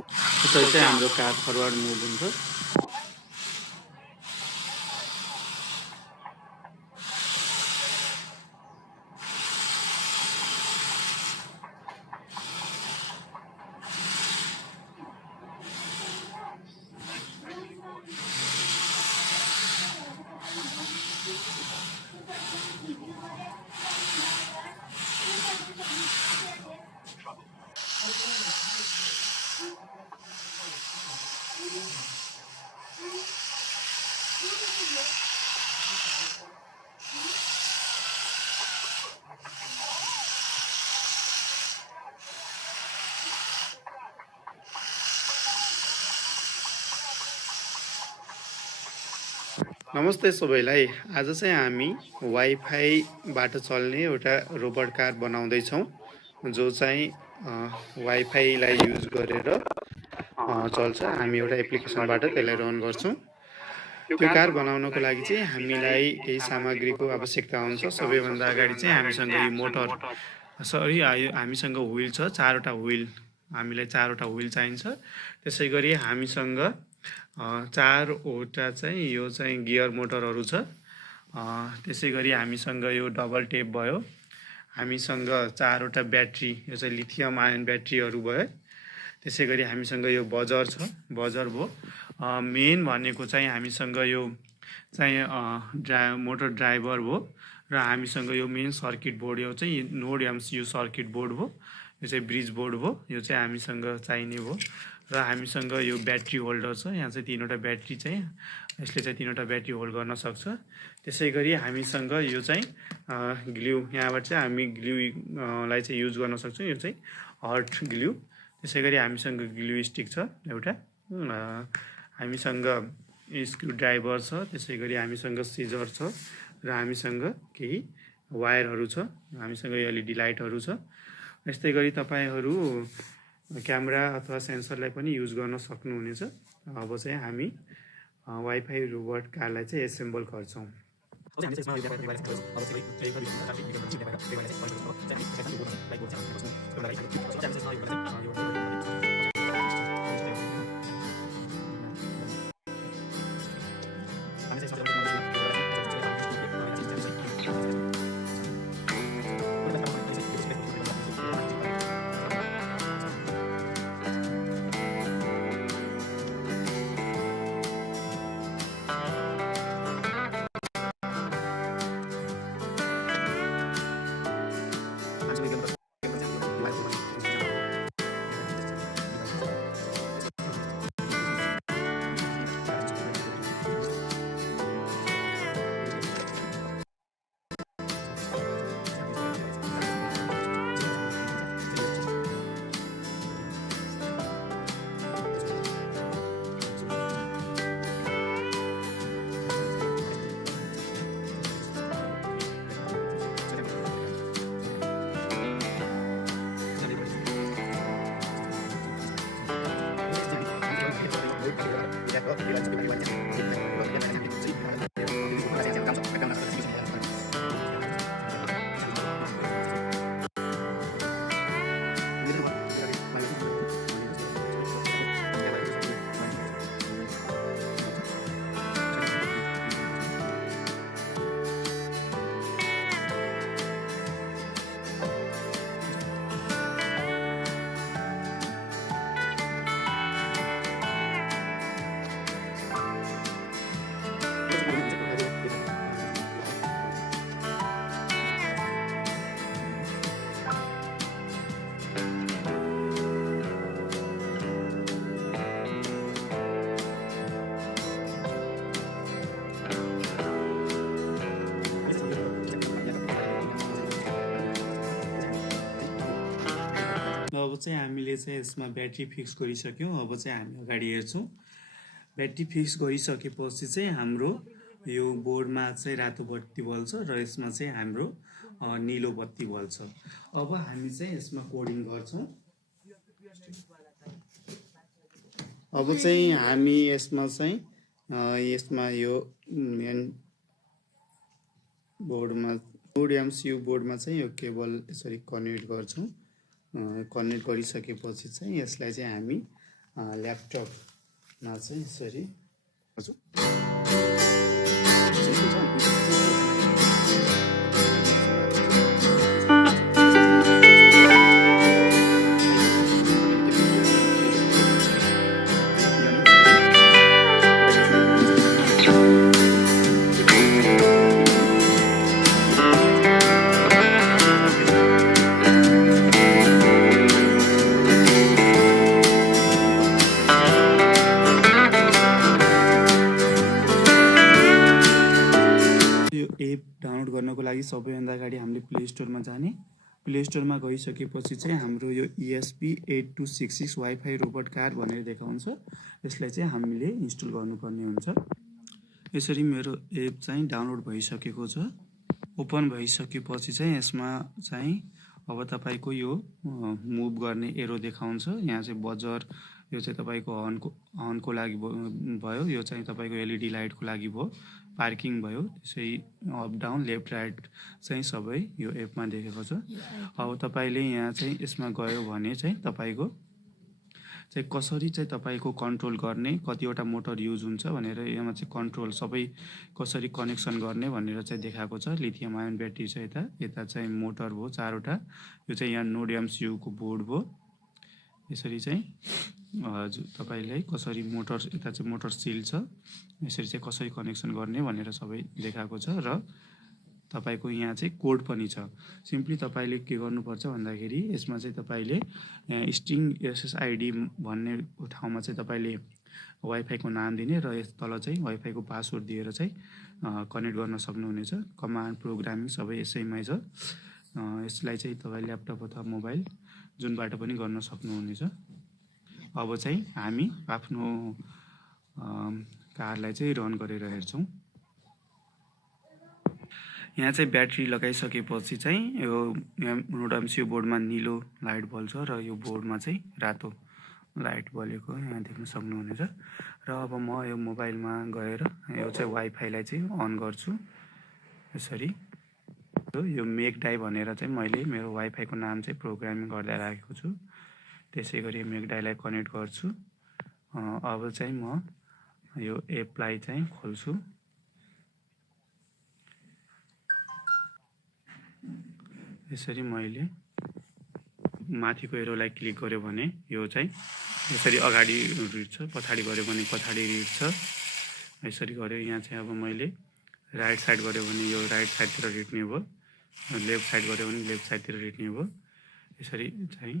यसरी चाहिँ हाम्रो कार फरवर्ड मुभ हुन्छ। नमस्ते सबैलाई। आज चाहिँ हामी वाइफाईबाट चल्ने एउटा रोबोट कार बनाउँदैछौँ, जो चाहिँ वाइफाईलाई युज गरेर चल्छ। हामी एउटा एप्लिकेसनबाट त्यसलाई रन गर्छौँ। त्यो कार बनाउनको लागि चाहिँ हामीलाई केही सामग्रीको आवश्यकता हुन्छ। सबैभन्दा अगाडि चाहिँ हामीसँग यो मोटर हामीसँग व्हिल छ, 4वटा व्हिल। हामीलाई 4वटा व्हिल चाहिन्छ। त्यसै गरी हामीसँग 4वटा चाहिँ यो चाहिँ गियर मोटरहरू छ। त्यसै गरी हामीसँग यो डबल टेप भयो। हामीसँग 4वटा ब्याट्री, यो चाहिँ लिथियम आयन ब्याट्रीहरू भयो। त्यसै गरी हामीसँग यो बजर छ, बजर भयो। मेन भनेको चाहिँ हामीसँग यो चाहिँ मोटर ड्राइभर भयो र हामीसँग यो मेन सर्किट बोर्ड, यो चाहिँ नोड एमसियु सर्किट बोर्ड भयो। यो चाहिँ ब्रिज बोर्ड भयो, यो चाहिँ हामीसँग चाहिने भयो। र हामीसँग यो ब्याट्री होल्डर छ। यहाँ चाहिँ 3वटा ब्याट्री चाहिँ यसले चाहिँ 3वटा ब्याट्री होल्ड गर्न सक्छ। त्यसै गरी हामीसँग यो चाहिँ ग्लु, यहाँबाट चाहिँ हामी ग्लुलाई चाहिँ युज गर्न सक्छौँ। यो चाहिँ हट ग्लु। त्यसै गरी हामीसँग ग्लु स्टिक छ एउटा। हामीसँग स्क्रु ड्राइभर छ। त्यसै गरी हामीसँग सिजर छ र हामीसँग केही वायरहरू छ। हामीसँग एलइडी लाइटहरू छ। यस्तै गरी तपाईँहरू क्यामेरा अथवा सेन्सरलाई पनि युज गर्न सक्नुहुनेछ। अब चाहिँ हामी वाइफाई रोबोट कारलाई चाहिँ एसेम्बल गर्छौँ। अब चाहिँ हामीले चाहिँ यसमा ब्याट्री फिक्स गरिसक्यौँ। अब चाहिँ हामी अगाडि हेर्छौँ। ब्याट्री फिक्स गरिसकेपछि चाहिँ हाम्रो यो बोर्डमा चाहिँ रातो बत्ती बल्छ र यसमा चाहिँ हाम्रो नीलो बत्ती बल्छ। अब हामी चाहिँ यसमा कोडिङ गर्छौँ। अब चाहिँ हामी यसमा यो मेन बोर्डमा नोड एमसियु बोर्डमा चाहिँ यो केबल यसरी कनेक्ट गर्छौँ। कनेक्ट गरिसकेपछि चाहिँ यसलाई चाहिँ हामी ल्यापटपमा चाहिँ यसरी एप डाउनलोड गर्नको लागि सबैभन्दा अगाडि हामीले प्ले स्टोरमा जाने। प्ले स्टोरमा गइसकेपछि चाहिँ हाम्रो यो ESP8266 वाइफाई रोबोट कार भनेर देखाउँछ। यसलाई चाहिँ हामीले इन्स्टल गर्नुपर्ने हुन्छ। यसरी मेरो एप चाहिँ डाउनलोड भइसकेको छ। ओपन भइसकेपछि चाहिँ यसमा चाहिँ अब तपाईँको यो मुभ गर्ने एरो देखाउँछ। यहाँ चाहिँ बजर, यो चाहिँ तपाईँको हर्नको लागि भयो, यो चाहिँ तपाईँको LED लाइटको लागि भयो, पार्किङ भयो, त्यसै अप डाउन लेफ्ट राइट चाहिँ सबै यो एपमा देखेको छ। अब तपाईँले यहाँ चाहिँ यसमा गयो भने चाहिँ तपाईँको चाहिँ कसरी चाहिँ तपाईँको कन्ट्रोल गर्ने, कतिवटा मोटर युज हुन्छ भनेर यहाँ चाहिँ कन्ट्रोल सबै कसरी कनेक्सन गर्ने भनेर चाहिँ देखाएको छ। लिथियम आयन ब्याट्री छ, यता चाहिँ मोटर भयो 4वटा, यो चाहिँ यहाँ नोड MCU को बोर्ड भयो। यसरी चाहिँ हजुर तपाईँलाई कसरी मोटर, यता चाहिँ मोटर सिल छ, यसरी चाहिँ कसरी कनेक्सन गर्ने भनेर सबै देखाएको छ। र तपाईँको यहाँ चाहिँ कोड पनि छ। सिम्पली तपाईँले के गर्नुपर्छ भन्दाखेरि यसमा चाहिँ तपाईँले स्ट्रिङ SSID भन्ने ठाउँमा चाहिँ तपाईँले वाइफाईको नाम दिने र यस तल चाहिँ वाइफाईको पासवर्ड दिएर चाहिँ कनेक्ट गर्न सक्नुहुनेछ। कमान्ड प्रोग्रामिङ सबै यसैमै छ। यसलाई चाहिँ तपाईँ ल्यापटप अथवा मोबाइल जुनबाट पनि गर्न सक्नुहुनेछ। अब चाहिँ हामी आफ्नो कारलाई चाहिँ रन गरेर हेर्छौँ। यहाँ चाहिँ ब्याट्री लगाइसकेपछि चाहिँ यो नोड MCU बोर्डमा निलो लाइट बल्छ र यो बोर्डमा चाहिँ रातो लाइट बलेको यहाँ देख्न सक्नुहुनेछ। र अब म यो मोबाइलमा गएर यो चाहिँ वाइफाईलाई चाहिँ अन गर्छु। यसरी यो मेक डाई भनेर चाहिँ मैले मेरो वाइफाईको नाम चाहिँ प्रोग्रामिङ गर्दै राखेको छु। त्यसै गरी मेक डाईलाई कनेक्ट गर्छु। अब चाहिँ म यो एपलाई चाहिँ खोल्छु। यसरी मैले माथिको एरोलाई क्लिक गर्यो भने यो चाहिँ यसरी अगाडि रिड्छ, पछाडि गऱ्यो भने पछाडि रिड्छ। यसरी गऱ्यो। यहाँ चाहिँ अब मैले राइट साइड गऱ्यो भने यो राइट साइडतिर रिड्ने भयो, लेफ्ट साइड गऱ्यो भने लेफ्ट साइडतिर रिड्ने भयो। यसरी चाहिँ